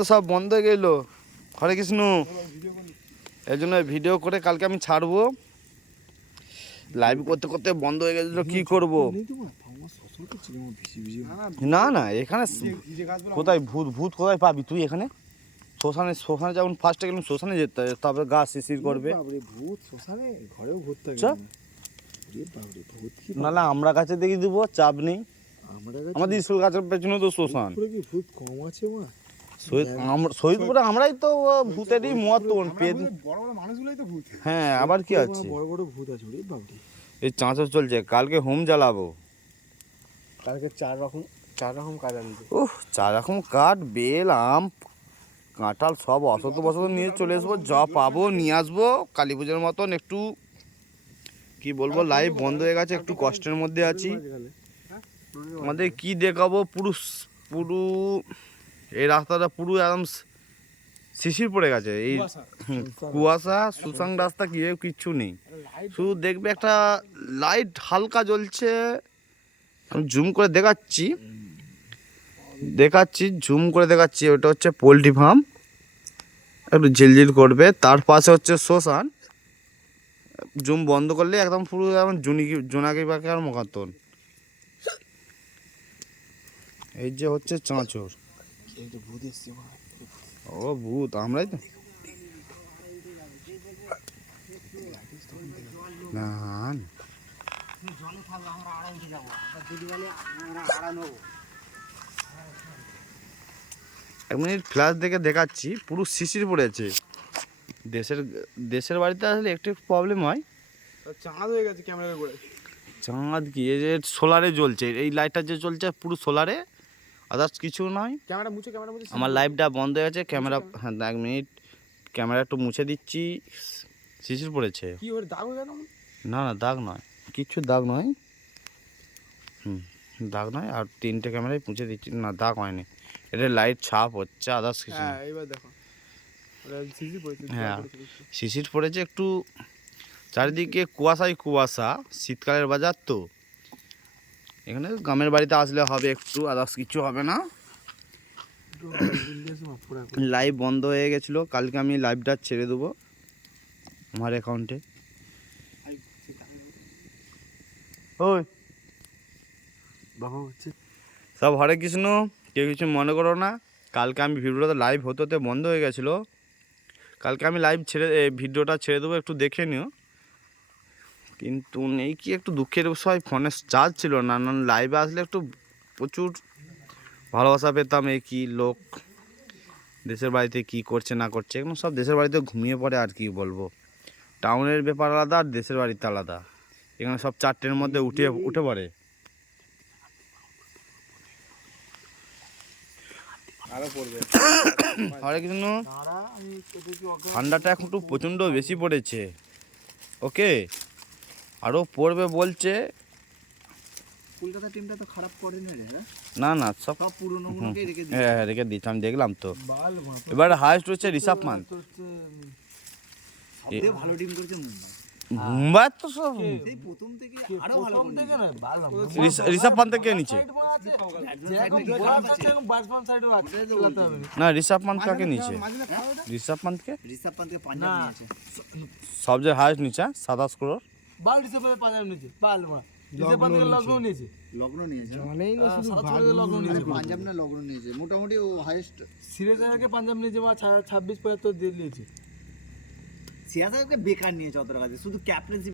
তো সব বন্ধ হয়ে গেল। হরে কৃষ্ণ। এই জন্য ভিডিও করে কালকে আমি ছাড়বো। লাইভ করতে করতে বন্ধ হয়ে গেছিল, কি করব? না না, এখানে কোথায় ভূত ভূত কোথায় পাবি তুই? এখানে শ্মশানে, শ্মশানে যেমন ফার্স্টে গেলাম শ্মশানে যেতে হবে, তারপরে গাছ শিশির করবে। ভূত শ্মশানে ঘরেও ভূত থাকে। নাহলে আমরা কাছে দেখি দেবো, চাপ নেই। আমাদের স্কুল গাছের পেছনে তো শ্মশান। ভূত কম আছে মা। শহীদপুরে আমরাই তো ভূতেরই মতন। হ্যাঁ, আবার কি আছে? বড় বড় ভূত আছে রে বাবরি। এই চাঁচর চলছে, কালকে হোম জ্বালাবো। কালকে চার রকম কাজ আনবে। 4 রকম কাঠ, বেল, আম, কাঁঠাল সব অসত বসত নিয়ে চলে আসবো। যা পাবো নিয়ে আসবো। কালী পুজোর মতন একটু কি বলবো, লাইভ বন্ধ হয়ে গেছে, একটু কষ্টের মধ্যে আছি। আমাদের কি দেখাবো, পুরো পুরো এই রাস্তাটা পুরো একদম শিশির পড়ে গেছে। এই কুয়াশা, সুসাং রাস্তা, কিচ্ছু নেই। শুধু দেখবে একটা লাইট হালকা জ্বলছে। আমি জুম করে দেখাচ্ছি, জুম করে দেখাচ্ছি। ওটা হচ্ছে পোলট্রি ফার্ম, একটু ঝিলঝিল করবে। তার পাশে হচ্ছে শ্মশান। জুম বন্ধ করলে একদম পুরো যেমন জোনাকি পাখির মতন। এই যে হচ্ছে চাঁচর। ও ভূত, আমরাই তো না। এক মিনিট ফ্ল্যাশ দেখে দেখাচ্ছি, পুরো শিশির পড়েছে। দেশের বাড়িতে আসলে একটু প্রবলেম হয়। চাঁদ হয়ে গেছে ক্যামেরার উপরে। চাঁদ কি, এই যে সোলারে জ্বলছে, এই লাইটটা যে চলছে পুরো সোলারে, আদার্স কিছু নয়। ক্যামেরা মুছে আমার লাইভটা বন্ধ হয়ে গেছে। ক্যামেরা, হ্যাঁ 1 মিনিট, ক্যামেরা একটু মুছে দিচ্ছি। শিশির পড়েছে। কি ওর দাগ হয়ে গেল? না না, দাগ নয়, কিচ্ছু দাগ নয়। দাগ নয়। আর 3টে ক্যামেরায় মুছে দিচ্ছি, না দাগ হয়নি। এটা লাইট ছাপ হচ্ছে, আদার্স কিছু না। এইবার দেখো, হ্যাঁ, শিশির পড়েছে একটু। চারিদিকে কুয়াশাই কুয়াশা, শীতকালের বাজার তো। এখানে গ্রামের বাড়িতে আসলে হবে একটু, আদার্স কিছু হবে না। লাইভ বন্ধ হয়ে গেছিলো, কালকে আমি লাইভটা ছেড়ে দেবো আমার অ্যাকাউন্টে। ওই বাবা হচ্ছে সব হরে কৃষ্ণ, কেউ কিছু মনে করো না। কালকে আমি ভিডিওটা লাইভ হতে বন্ধ হয়ে গেছিলো। কালকে আমি ভিডিওটা ছেড়ে দেবো, একটু দেখে নিও। কিন্তু নেই কি, একটু দুঃখের বিষয়, ফোনে চার্জ ছিল না। লাইভে আসলে একটু প্রচুর ভালোবাসা পেতাম। এই কি লোক দেশের বাড়িতে কি করছে না করছে, এখন সব দেশের বাড়িতে ঘুমিয়ে পড়ে। আর কি বলবো, টাউনের ব্যাপার আলাদা আর দেশের বাড়িতে আলাদা। এখানে সব 4টের মধ্যে উঠে পড়ে। হরে কৃষ্ণ। ঠান্ডাটা এখন একটু প্রচণ্ড বেশি পড়েছে। ওকে, আরও পড়বে বলছে। কলকাতা টিমটা তো খারাপ করেনি রে। না না, সব পুরোনোগুলোকে রেখে দিই। হ্যাঁ রেখে দিচ্ছি, আমি দেখলাম তো। এবার হায়েস্ট হচ্ছে ঋষভ পান্ত। সবথেকে ভালো টিম করেছে মুম্বাই। মুম্বাই তো সব সেই প্রথম থেকে আরো ভালো করেছে না। ঋষভ পান্তকে নিচে। না, ঋষভ পান্ত কাকে নিচে? ঋষভ পান্তকে পাঞ্জাব নিয়েছে। সবচেয়ে হায়েস্ট নিচে 27 করোড়। লগ্ন নিয়েছে। পাঞ্জাব না লগ্ন নিয়েছে, মোটামুটি ও হাইয়েস্ট। সিরিয়াসকে পাঞ্জাব নিয়েছে 26-75 দিয়ে নিয়েছে। সিয়াসাকে বেকার নিয়েছে অত টাকা দিয়ে, শুধু ক্যাপ্টেন্সি